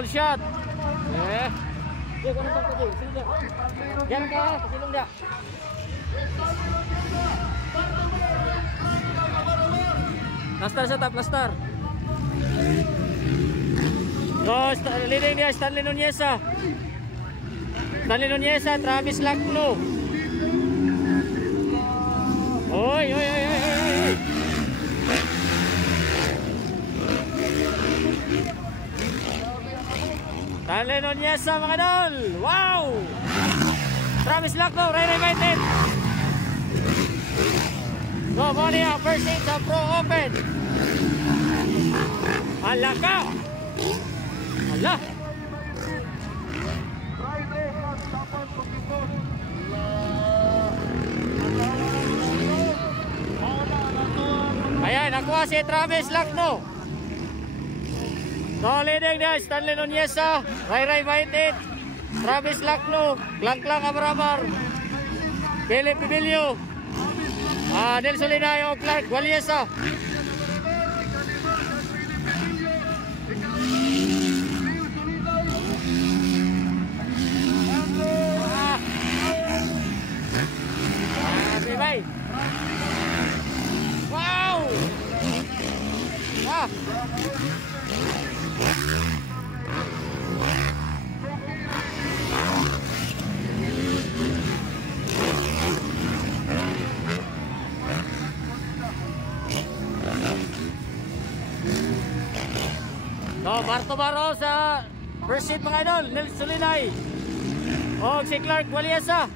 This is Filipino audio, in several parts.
Foul shot. Dia kau nampak tadi, silong dia. Jangan kah, silong dia. Lastar setup, lastar. No, leading dia Stanley Nuneza. Stanley Nuneza, Travis Lacno. Oi. Stanley Nuneza mga idol. Wow! Travis Lacno, Ray United. No, money ang first hit sa Pro Open. Hala ka! Hala! Ayan, nakuha si Travis Lacno. No, leading niya Stanley Nuneza, Ray United, Travis Lacno, Klang Abramar, Philip Pibilio, Nelson Linayo, Clark Gualiesa. Bye. Wow! So, Barto sa first seat mga idol, Nelson Linay. O, si Clark Gualiesa.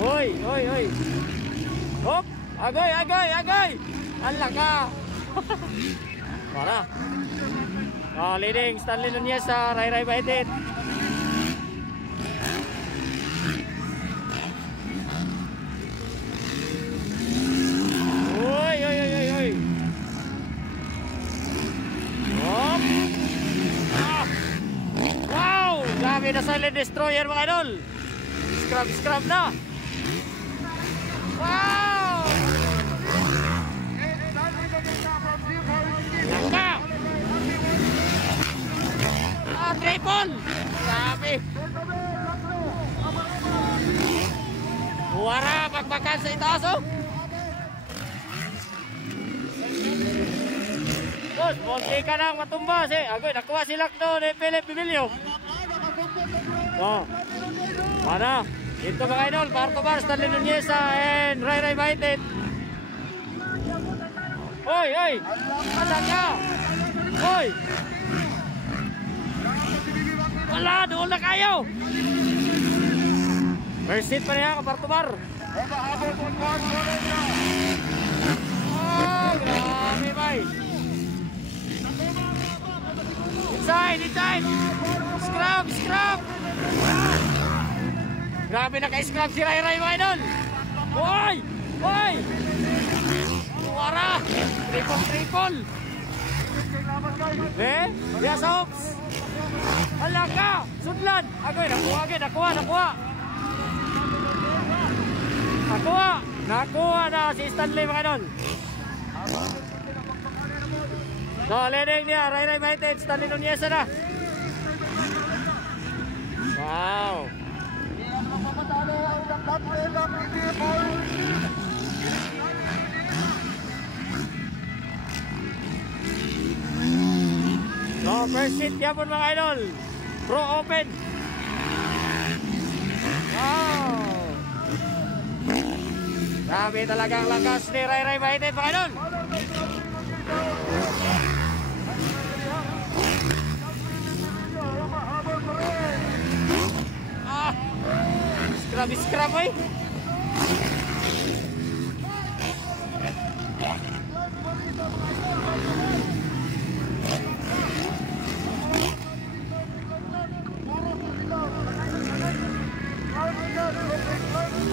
Oy. Hop, agay. Hala ka. Para. Oh, leading Stanley Nuneza, Ray United. Oy. Hop. Wow, grabe na silent destroyer mga idol. Scrub na. Wow! Laka! Triple! Grabe! Wara, pagbakan sa itaas, oh! Good, munti ka nang matumbas, eh. Agoy, nakuha si Lacno ni Philip Pibilio. Oh. Mana? Ito mga idol, Barto Bar, Stanley Nuneza, and Ray United. Oy! Asan ka? Oy! Wala, doon na kayo! First hit pa niya, Barto Bar. Oh, grabe, bay. Inside! Scrub! Grabe naka-scrub si Ray mga idol. Oy! Wara! Triple! Dia sa hops. Hala ka! Sudlan! Agoy, nakuha! Nakuha na si Stanley mga idol. So, leading niya, Ray United, Stanley Nuneza na. Wow! So, first hit niya po mga idol. Pro Open. Wow! Grabe talagang lakas ni Ray United mga idol. Scrub eh.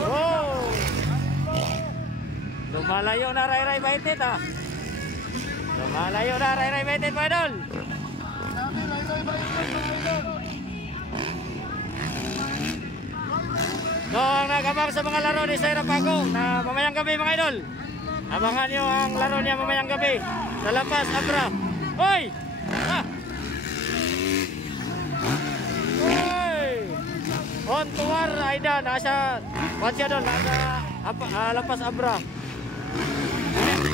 Oh. Lumalayo na Ray United ah. Lumalayo na Ray United mga idol. So, ang nagabang sa mga laro ni Sir Paco na mamayang gabi mga idol. Abangan nyo ang laro niya mamayang gabi sa Lampas, Abra. Hoy! On tuwar Aida nasa siya doon nasa Lampas Abra.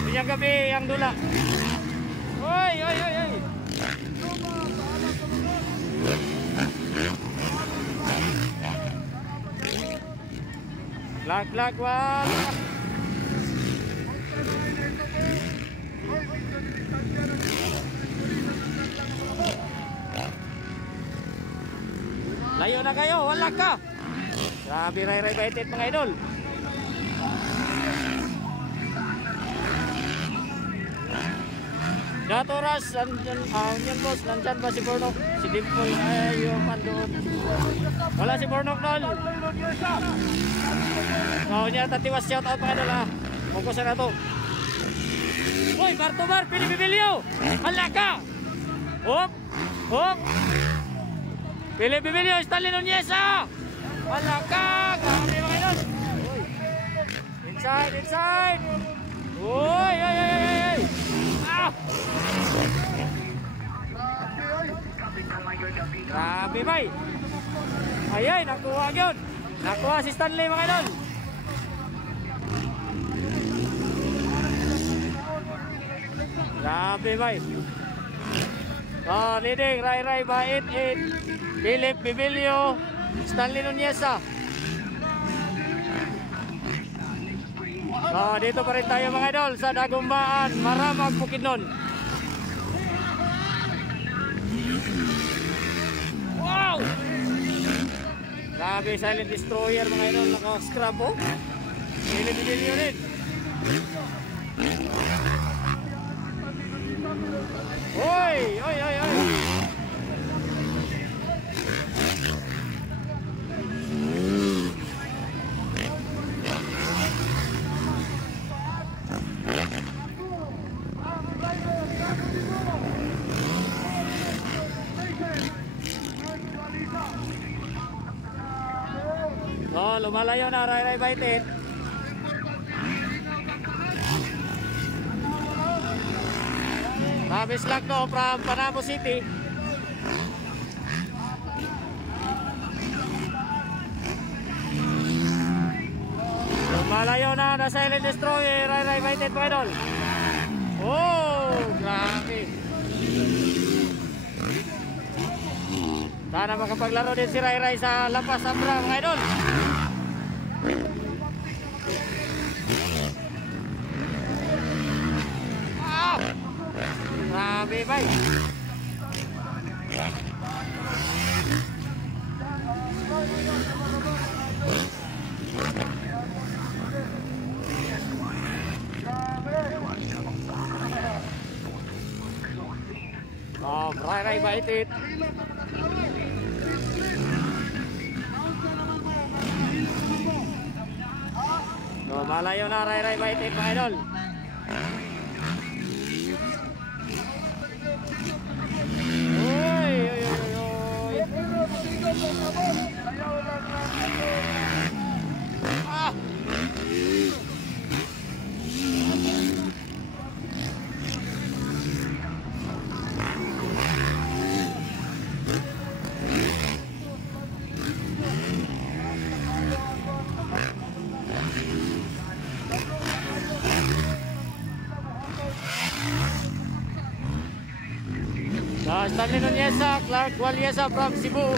Yung gabi yang dula. Oy. Lag wal. Layo na kayo, wala ka. Grabe Ray Baitit mga idol. Gatoras, yun boss, nandyan ba si Bornok? Si Dimple, yung pandoon. Wala si Bornok doon. Niya tatiwas shout out mga idol ha. Fokusan na to. Uy, Bartomar, Pilipibilyo. Hala ka. Hop. Pilipibilyo, Stanley Nunez ha. Hala ka. Grabe mga idol. Inside. Uy. Grabe bay. Ayay, nakuha yun. Nakuha si Stanley mga idol. Grabe bay. Leading Ray Bait 8. Philip Bibilio, Stanley Nunez. Dito pa rin tayo mga idol sa Dagumbaan, Maramag, Bukidnon. Wow! Grabe, silent destroyer mga idol, naka-scrap oh. Bibilio rin. Oy. Lumalayo na Ray Baitit. Travis Lagno from Panabo City. Lumalayo na silent destroyer Ray Baitit mga idol. Oh, grabe. Sana makapaglaro din si Ray sa Lampas Abra mga idol. Grabe bay. Ray Baitit. Malayo na Ray Baitit mga idol. Stanley Nunez, Clark Waliesa from Cebu.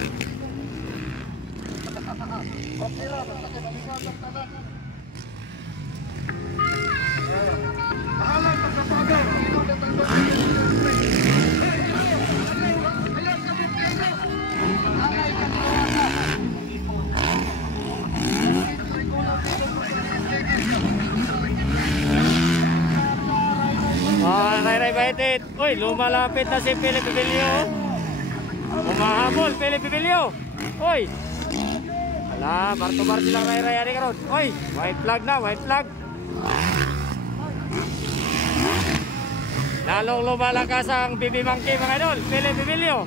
Ray Baitit. Uy, lumalapit na si Philip Bibilio. Umahabol, Philip Bibilio. Uy. Ala, Bartomar silang Ray ani karon. Uy, white flag na, white flag. Lalong lumalakas ang Bibi Monkey mga idol, Philip Bibilio.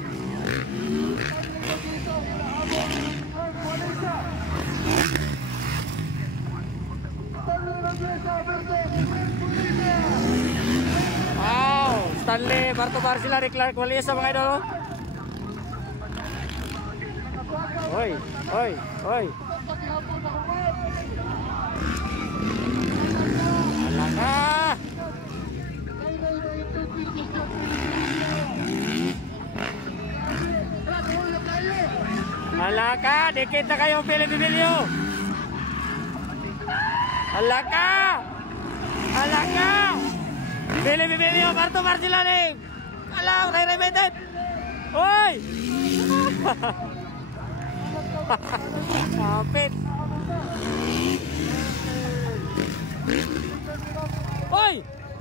Wow, Stanley Bartomar sila ni Clark Waliesa mga idol. Oy, oy, oy. Alaka. Alaka, dikit na kayo, Philip Emilio. Alaka. Alaka. Philip Emilio, Barto Marcilaning. Alang, Ray Mendez. Oy. Kapit. Oy!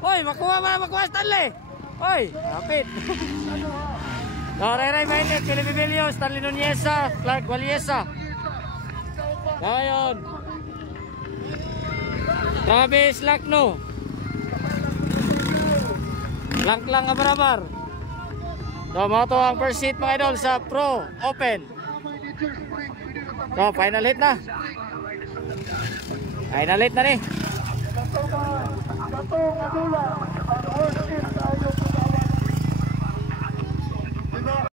Oy, makuha Stanley. Oy, kapit. Ray Mendez, Philip Emilio, Stanley Nuneza, Clark Waliesa. Ngayon. Travis Lakno. Lang Abrabar. So, mga to ang first seat mga idol sa Pro Open. So, final hit na. Final hit na ni.